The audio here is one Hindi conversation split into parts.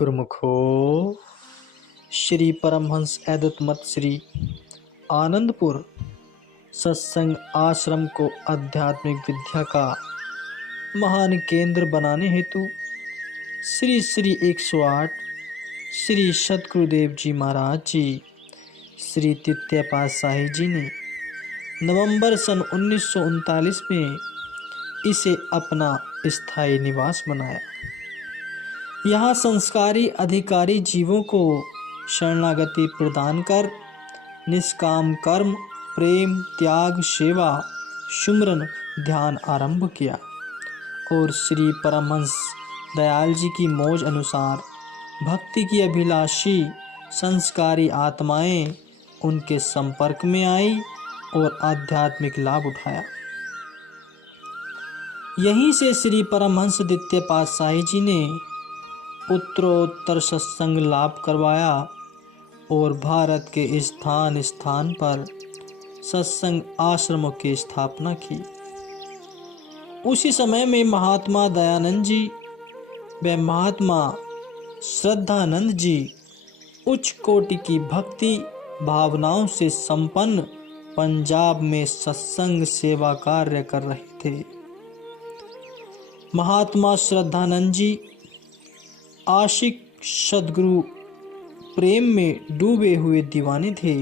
गुरुमुखो श्री परमहंस अद्वैत मत श्री आनंदपुर सत्संग आश्रम को आध्यात्मिक विद्या का महान केंद्र बनाने हेतु श्री श्री 108 श्री सतगुरुदेव जी महाराज जी श्री तृतीय पातशाही जी ने नवंबर सन 1939 में इसे अपना स्थायी निवास बनाया। यहाँ संस्कारी अधिकारी जीवों को शरणागति प्रदान कर निष्काम कर्म, प्रेम, त्याग, सेवा, सुमरन, ध्यान आरंभ किया और श्री परमहंस दयाल जी की मौज अनुसार भक्ति की अभिलाषी संस्कारी आत्माएं उनके संपर्क में आई और आध्यात्मिक लाभ उठाया। यहीं से श्री परमहंस द्वितीय पातशाही जी ने उत्तरोत्तर सत्संग लाभ करवाया और भारत के स्थान स्थान पर सत्संग आश्रमों की स्थापना की। उसी समय में महात्मा दयानंद जी व महात्मा श्रद्धानंद जी उच्च कोटि की भक्ति भावनाओं से संपन्न पंजाब में सत्संग सेवा कार्य कर रहे थे। महात्मा श्रद्धानंद जी आशिक सद्गुरु प्रेम में डूबे हुए दीवाने थे।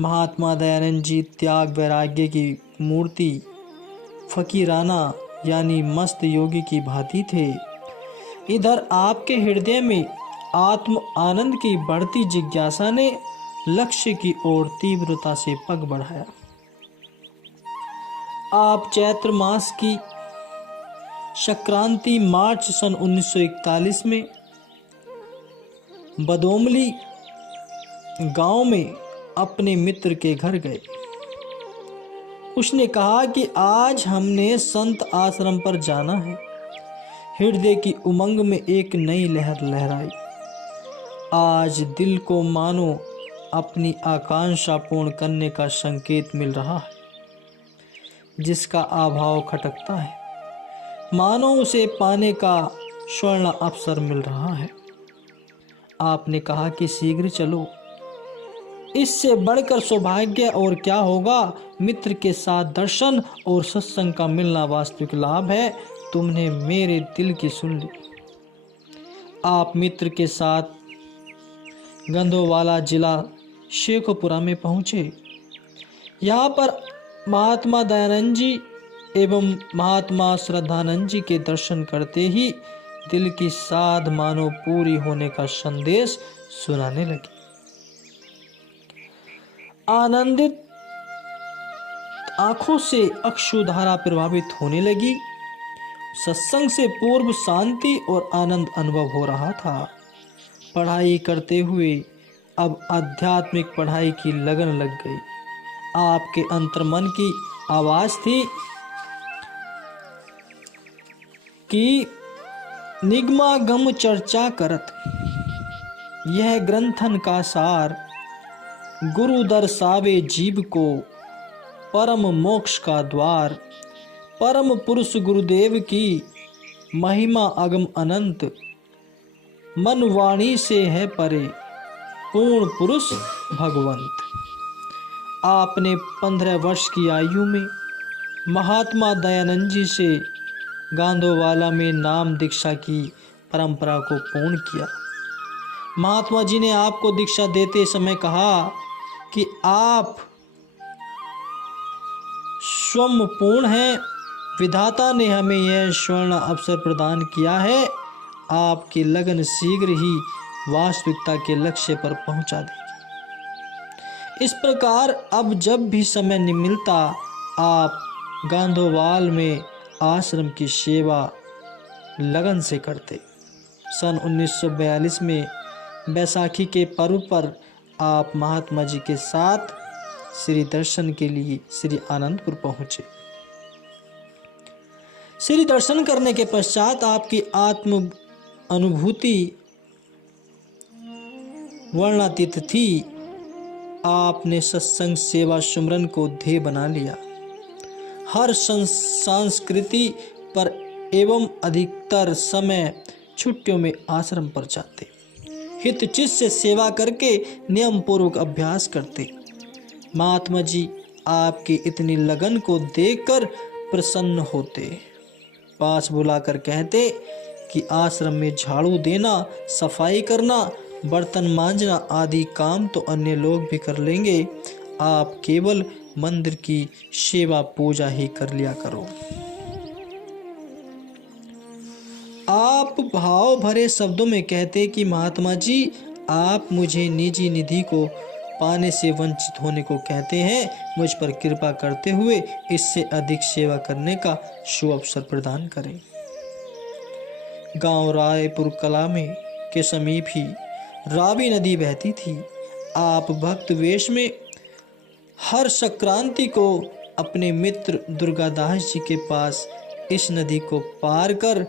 महात्मा दयानंद जी त्याग वैराग्य की मूर्ति फकीराना यानी मस्त योगी की भांति थे। इधर आपके हृदय में आत्म आनंद की बढ़ती जिज्ञासा ने लक्ष्य की ओर तीव्रता से पग बढ़ाया। आप चैत्र मास की संक्रांति मार्च सन 1941 में बदोमली गांव में अपने मित्र के घर गए। उसने कहा कि आज हमने संत आश्रम पर जाना है। हृदय की उमंग में एक नई लहर लहराई। आज दिल को मानो अपनी आकांक्षा पूर्ण करने का संकेत मिल रहा है, जिसका अभाव खटकता है, मानो उसे पाने का स्वर्ण अवसर मिल रहा है। आपने कहा कि शीघ्र चलो, इससे बढ़कर सौभाग्य और क्या होगा। मित्र के साथ दर्शन और सत्संग का मिलना वास्तविक लाभ है। तुमने मेरे दिल की सुन ली। आप मित्र के साथ गंधोवाला जिला शेखोपुरा में पहुंचे। यहाँ पर महात्मा दयानंद जी एवं महात्मा श्रद्धानंद जी के दर्शन करते ही दिल की साध मानो पूरी होने का संदेश सुनाने लगी। आनंदित आंखों से अश्रुधारा प्रभावित होने लगी। सत्संग से पूर्व शांति और आनंद अनुभव हो रहा था। पढ़ाई करते हुए अब आध्यात्मिक पढ़ाई की लगन लग गई। आपके अंतर्मन की आवाज थी कि निगमागम चर्चा करत, यह ग्रंथन का सार गुरु दर्शावे जीव को परम मोक्ष का द्वार। परम पुरुष गुरुदेव की महिमा अगम अनंत, मन वाणी से है परे पूर्ण पुरुष भगवंत। आपने 15 वर्ष की आयु में महात्मा दयानंद जी से गांधोवाला में नाम दीक्षा की परंपरा को पूर्ण किया। महात्मा जी ने आपको दीक्षा देते समय कहा कि आप स्वयं पूर्ण हैं। विधाता ने हमें यह स्वर्ण अवसर प्रदान किया है। आपकी लगन शीघ्र ही वास्तविकता के लक्ष्य पर पहुंचा देगी। इस प्रकार अब जब भी समय मिलता आप गांधोवाल में आश्रम की सेवा लगन से करते। सन 1942 में बैसाखी के पर्व पर आप महात्मा जी के साथ श्री दर्शन के लिए श्री आनंदपुर पहुंचे। श्री दर्शन करने के पश्चात आपकी आत्म अनुभूति वर्णनातीत थी। आपने सत्संग सेवा सुमरन को ध्येय बना लिया। हर संस्कृति पर एवं अधिकतर समय छुट्टियों में आश्रम पर जाते, हितचित से सेवा करके नियम पूर्वक अभ्यास करते। महात्मा जी आपकी इतनी लगन को देखकर प्रसन्न होते, पास बुलाकर कहते कि आश्रम में झाड़ू देना, सफाई करना, बर्तन मांजना आदि काम तो अन्य लोग भी कर लेंगे, आप केवल मंदिर की सेवा पूजा ही कर लिया करो। आप भाव भरे शब्दों में कहते कि महात्मा जी आप मुझे निजी निधि को पाने से वंचित होने को कहते हैं, मुझ पर कृपा करते हुए इससे अधिक सेवा करने का सुअवसर प्रदान करें। गांव रायपुर कला में के समीप ही रावी नदी बहती थी। आप भक्त वेश में हर संक्रांति को अपने मित्र दुर्गादास जी के पास इस नदी को पार कर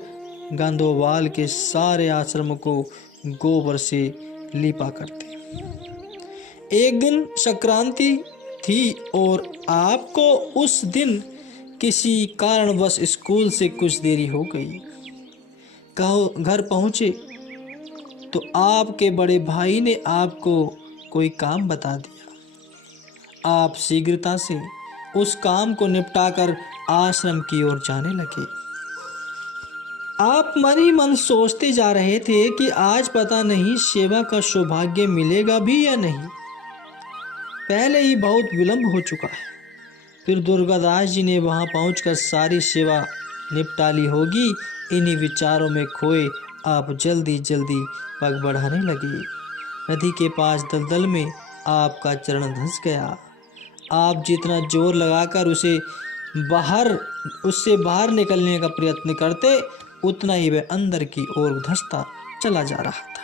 गांधोवाल के सारे आश्रम को गोबर से लीपा करते। एक दिन संक्रांति थी और आपको उस दिन किसी कारणवश स्कूल से कुछ देरी हो गई। घर पहुंचे तो आपके बड़े भाई ने आपको कोई काम बता दिया। आप शीघ्रता से उस काम को निपटाकर आश्रम की ओर जाने लगे। आप मन ही मन सोचते जा रहे थे कि आज पता नहीं सेवा का सौभाग्य मिलेगा भी या नहीं। पहले ही बहुत विलंब हो चुका है, फिर दुर्गादास जी ने वहां पहुंचकर सारी सेवा निपटा ली होगी। इन्हीं विचारों में खोए आप जल्दी जल्दी पग बढ़ाने लगे। नदी के पास दलदल में आपका चरण धंस गया। आप जितना जोर लगाकर उससे बाहर निकलने का प्रयत्न करते, उतना ही वह अंदर की ओर धंसता चला जा रहा था।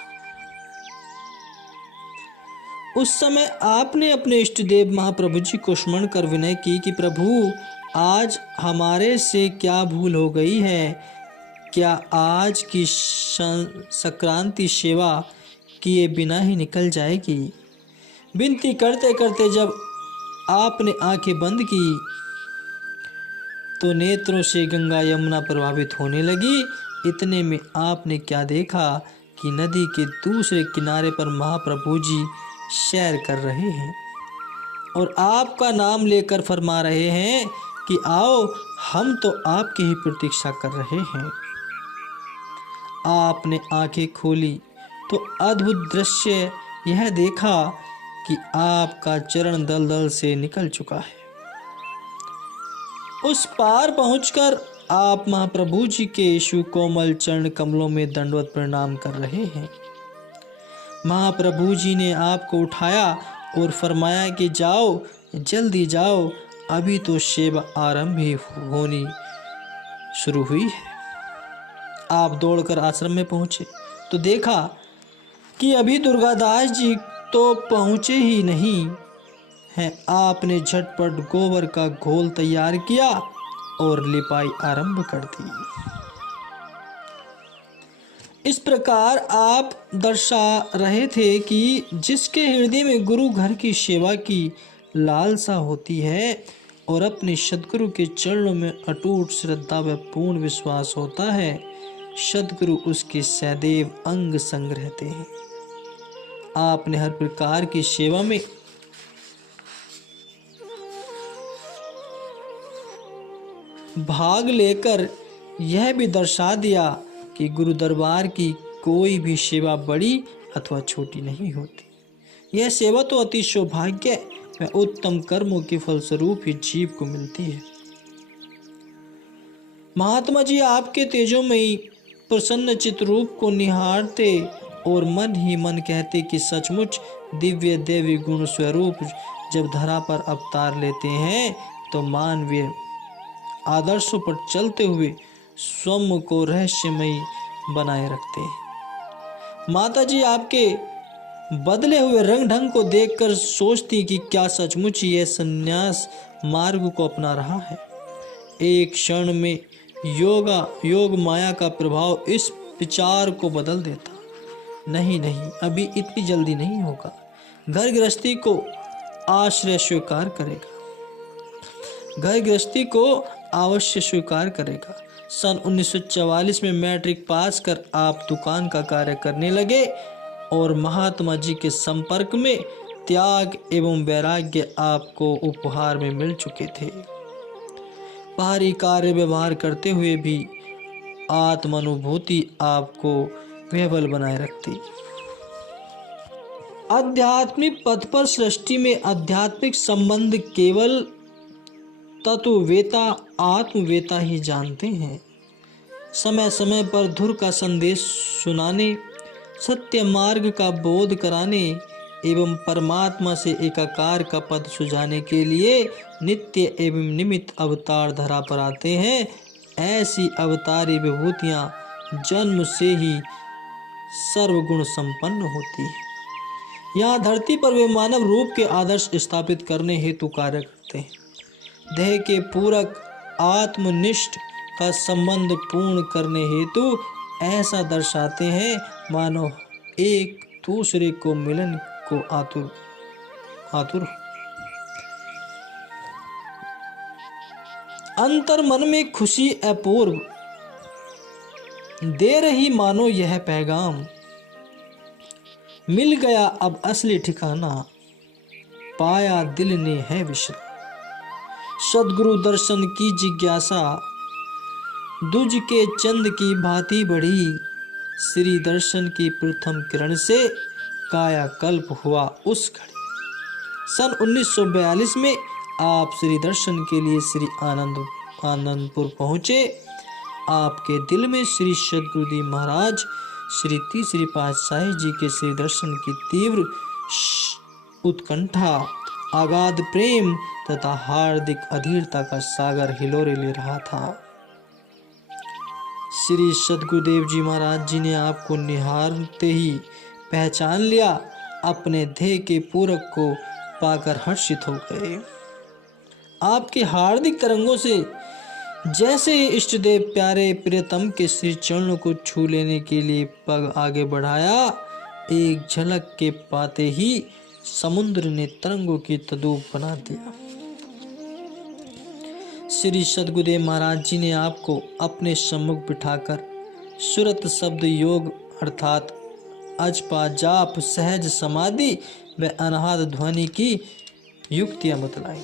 उस समय आपने अपने इष्ट देव महाप्रभु जी को स्मरण कर विनय की कि प्रभु आज हमारे से क्या भूल हो गई है, क्या आज की संक्रांति सेवा किए बिना ही निकल जाएगी। विनती करते करते जब आपने आंखें बंद की तो नेत्रों से गंगा यमुना प्रभावित होने लगी। इतने में आपने क्या देखा कि नदी के दूसरे किनारे पर महाप्रभु जी सैर कर रहे हैं और आपका नाम लेकर फरमा रहे हैं कि आओ, हम तो आपकी ही प्रतीक्षा कर रहे हैं। आपने आंखें खोली तो अद्भुत दृश्य यह देखा कि आपका चरण दलदल से निकल चुका है। उस पार पहुंचकर आप महाप्रभु जी के सुकोमल चरण कमलों में दंडवत प्रणाम कर रहे हैं। महाप्रभु जी ने आपको उठाया और फरमाया कि जाओ, जल्दी जाओ, अभी तो सेवा आरंभ ही होनी शुरू हुई है। आप दौड़कर आश्रम में पहुंचे तो देखा कि अभी दुर्गादास जी तो पहुंचे ही नहीं हैं। आपने झटपट गोबर का घोल तैयार किया और लिपाई आरंभ कर दी। इस प्रकार आप दर्शा रहे थे कि जिसके हृदय में गुरु घर की सेवा की लालसा होती है और अपने सद्गुरु के चरणों में अटूट श्रद्धा व पूर्ण विश्वास होता है, सद्गुरु उसके सदैव अंग संग रहते हैं। आपने हर प्रकार की सेवा में भाग लेकर यह भी दर्शा दिया कि गुरु दरबार की कोई भी सेवा बड़ी अथवा छोटी नहीं होती। यह सेवा तो अति सौभाग्य व उत्तम कर्मों के फलस्वरूप ही जीव को मिलती है। महात्मा जी आपके तेजोमयी प्रसन्न चित रूप को निहारते और मन ही मन कहते कि सचमुच दिव्य देवी गुण स्वरूप जब धरा पर अवतार लेते हैं तो मानवीय आदर्शों पर चलते हुए स्वयं को रहस्यमयी बनाए रखते हैं। माता जी आपके बदले हुए रंग ढंग को देखकर सोचती कि क्या सचमुच यह संन्यास मार्ग को अपना रहा है। एक क्षण में योग माया का प्रभाव इस विचार को बदल देता। नहीं, अभी इतनी जल्दी नहीं होगा। घर गृहस्थी को आश्रय स्वीकार करेगा, घर गृहस्थी को अवश्य स्वीकार करेगा। सन 1944 में मैट्रिक पास कर आप दुकान का कार्य करने लगे और महात्मा जी के संपर्क में त्याग एवं वैराग्य आपको उपहार में मिल चुके थे। बाहरी कार्य व्यवहार करते हुए भी आत्मानुभूति आपको विह्वल बनाए रखती। आध्यात्मिक पथ पर सृष्टि में आध्यात्मिक संबंध केवल तत्ववेता आत्मवेता ही जानते हैं। समय समय पर धुर का संदेश सुनाने, सत्य मार्ग का बोध कराने एवं परमात्मा से एकाकार का पद सुझाने के लिए नित्य एवं निमित्त अवतार धरा पर आते हैं। ऐसी अवतारी विभूतियां जन्म से ही सर्वगुण संपन्न होती है। यहाँ धरती पर वे मानव रूप के आदर्श स्थापित करने हेतु कार्य करते हैं। देह के पूरक आत्मनिष्ठ का संबंध पूर्ण करने हेतु ऐसा दर्शाते हैं मानो एक दूसरे को मिलन को आतुर। अंतर मन में खुशी अपूर्व दे रही मानो यह पैगाम, मिल गया अब असली ठिकाना, पाया दिल ने है विश्राम। सद्गुरु दर्शन की जिज्ञासा दुज के चंद की भांति बढ़ी, श्री दर्शन की प्रथम किरण से कायाकल्प हुआ उस घड़ी। सन 1942 में आप श्री दर्शन के लिए श्री आनंदपुर पहुँचे। आपके दिल में श्री सद्गुरुदेव महाराज श्री तीसरी पातशाही जी के श्री दर्शन की तीव्र उत्कंठा, अगाध प्रेम तथा हार्दिक अधीरता का सागर हिलोरे ले रहा था। श्री सद्गुरुदेव जी महाराज जी ने आपको निहारते ही पहचान लिया, अपने ध्येय के पूरक को पाकर हर्षित हो गए। आपके हार्दिक तरंगों से जैसे ही इष्टदेव प्यारे प्रियतम के श्री चरणों को छू लेने के लिए पग आगे बढ़ाया, एक झलक के पाते ही समुद्र ने तरंगों की तदूप बना दिया। श्री सद्गुरुदेव महाराज जी ने आपको अपने सम्मुख बिठाकर सुरत शब्द योग अर्थात अजपा जाप सहज समाधि व अनाहत ध्वनि की युक्तियां बतलाई।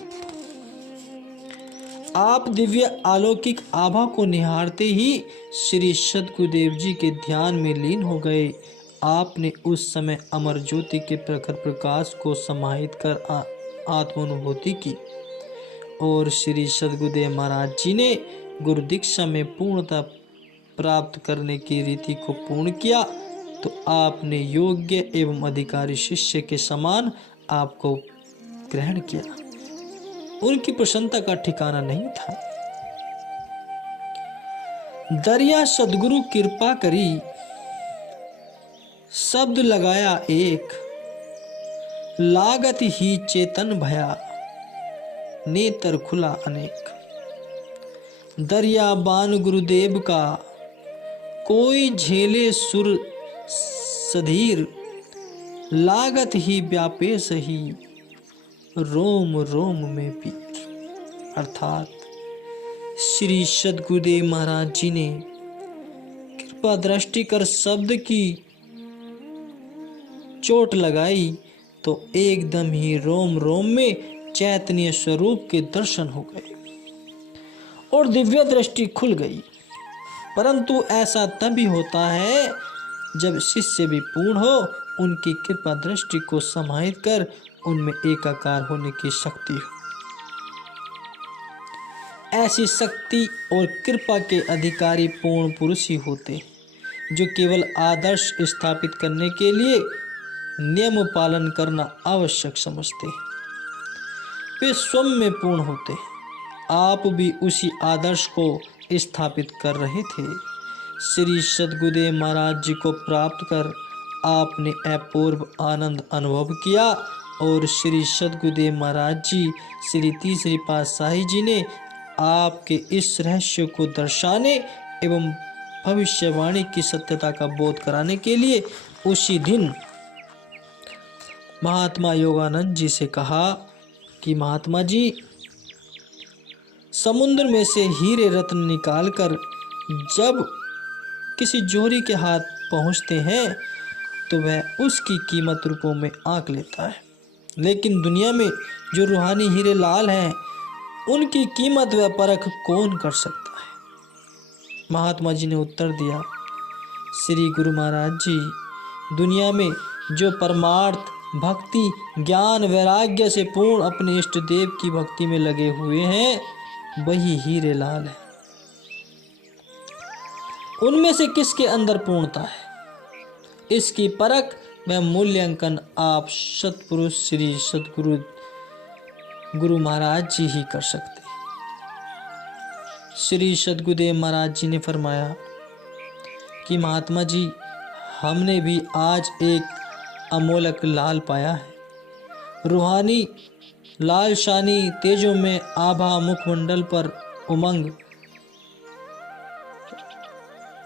आप दिव्य अलौकिक आभा को निहारते ही श्री सद्गुरुदेव जी के ध्यान में लीन हो गए। आपने उस समय अमर ज्योति के प्रखर प्रकाश को समाहित कर आत्मानुभूति की और श्री सद्गुरुदेव महाराज जी ने गुरु दीक्षा में पूर्णता प्राप्त करने की रीति को पूर्ण किया तो आपने योग्य एवं अधिकारी शिष्य के समान आपको ग्रहण किया। उनकी प्रसन्नता का ठिकाना नहीं था। दरिया सद्गुरु कृपा करी, शब्द लगाया एक, लागत ही चेतन भया, नेत्र खुला अनेक। दरिया बान गुरुदेव का, कोई झेले सुर सधीर, लागत ही व्यापे सही, रोम रोम में पीर। अर्थात श्री सद्गुरुदेव महाराज जी ने कृपा दृष्टि कर शब्द की चोट लगाई तो एकदम ही रोम रोम में चैतन्य स्वरूप के दर्शन हो गए और दिव्य दृष्टि खुल गई। परंतु ऐसा तभी होता है जब शिष्य भी पूर्ण हो, उनकी कृपा दृष्टि को समाहित कर उनमें एकाकार होने की शक्ति हो। ऐसी शक्ति और कृपा के अधिकारी पूर्ण पुरुष ही होते जो केवल आदर्श स्थापित करने के लिए नियम पालन करना आवश्यक समझते। वे स्वयं में पूर्ण होते। आप भी उसी आदर्श को स्थापित कर रहे थे। श्री सद्गुरुदेव महाराज जी को प्राप्त कर आपने अपूर्व आनंद अनुभव किया और श्री सद्गुरुदेव महाराज जी श्री तीसरी पातशाही जी ने आपके इस रहस्य को दर्शाने एवं भविष्यवाणी की सत्यता का बोध कराने के लिए उसी दिन महात्मा योगानंद जी से कहा कि महात्मा जी, समुद्र में से हीरे रत्न निकालकर जब किसी जोहरी के हाथ पहुंचते हैं तो वह उसकी कीमत रुपयों में आंक लेता है, लेकिन दुनिया में जो रूहानी हीरे लाल हैं उनकी कीमत व परख कौन कर सकता है। महात्मा जी ने उत्तर दिया, श्री गुरु महाराज जी, दुनिया में जो परमार्थ भक्ति ज्ञान वैराग्य से पूर्ण अपने इष्ट देव की भक्ति में लगे हुए हैं वही हीरे लाल है। उनमें से किसके अंदर पूर्णता है, इसकी परख व मूल्यांकन आप सतपुरुष श्री सतगुरु गुरु महाराज जी ही कर सकते हैं। श्री सतगुरुदेव महाराज जी ने फरमाया कि महात्मा जी, हमने भी आज एक अमोलक लाल पाया है। रूहानी लाल शानी तेजों में आभा मुखमंडल पर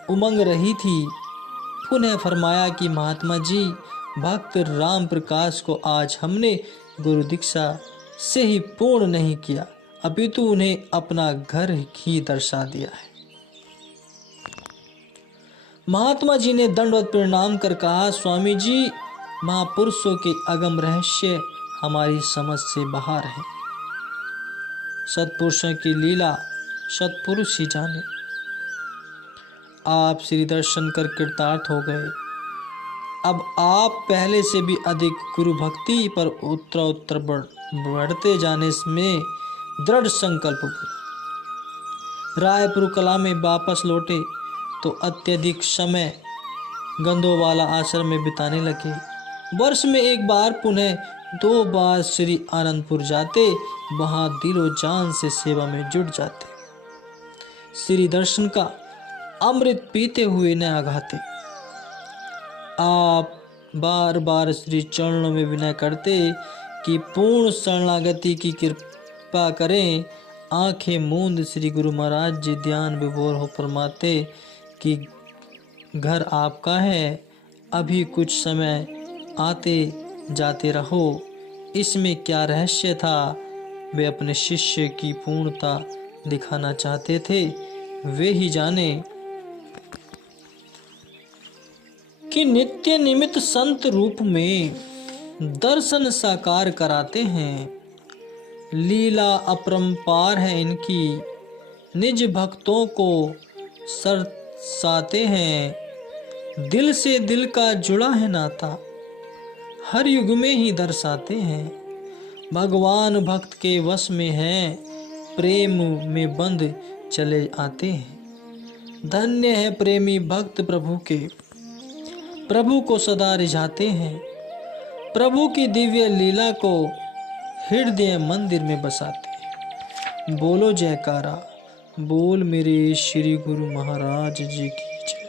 उमंग रही थी। पुनः फरमाया कि महात्मा जी, भक्त राम प्रकाश को आज हमने गुरु दीक्षा से ही पूर्ण नहीं किया, अपितु उन्हें अपना घर ही दर्शा दिया है। महात्मा जी ने दंडवत प्रणाम कर कहा, स्वामी जी, महापुरुषों के अगम रहस्य हमारी समझ से बाहर है। सत्पुरुषों की लीला सत्पुरुष ही जाने। आप श्री दर्शन कर कृतार्थ हो गए। अब आप पहले से भी अधिक गुरु भक्ति पर उत्तरोत्तर बढ़ते जाने में दृढ़ संकल्प हुआ। रायपुर कला में वापस लौटे तो अत्यधिक समय गंदोवाला आश्रम में बिताने लगे। वर्ष में एक बार पुनः 2 बार श्री आनंदपुर जाते, वहां दिलो जान से सेवा में जुट जाते। श्री दर्शन का अमृत पीते हुए न आघाते। आप बार बार श्री चरणों में विनय करते कि पूर्ण शरणागति की कृपा करें। आंखें मूंद श्री गुरु महाराज जी ध्यान विभोर हो फरमाते कि घर आपका है, अभी कुछ समय आते जाते रहो। इसमें क्या रहस्य था, वे अपने शिष्य की पूर्णता दिखाना चाहते थे, वे ही जाने। कि नित्य निमित्त संत रूप में दर्शन साकार कराते हैं। लीला अपरंपार है इनकी, निज भक्तों को सरसाते हैं। दिल से दिल का जुड़ा है नाता, हर युग में ही दर्शाते हैं। भगवान भक्त के वश में है, प्रेम में बंध चले आते हैं। धन्य है प्रेमी भक्त प्रभु के, प्रभु को सदा रिझाते हैं। प्रभु की दिव्य लीला को हृदय मंदिर में बसाते हैं। बोलो जयकारा, बोल मेरे श्री गुरु महाराज जी की जय।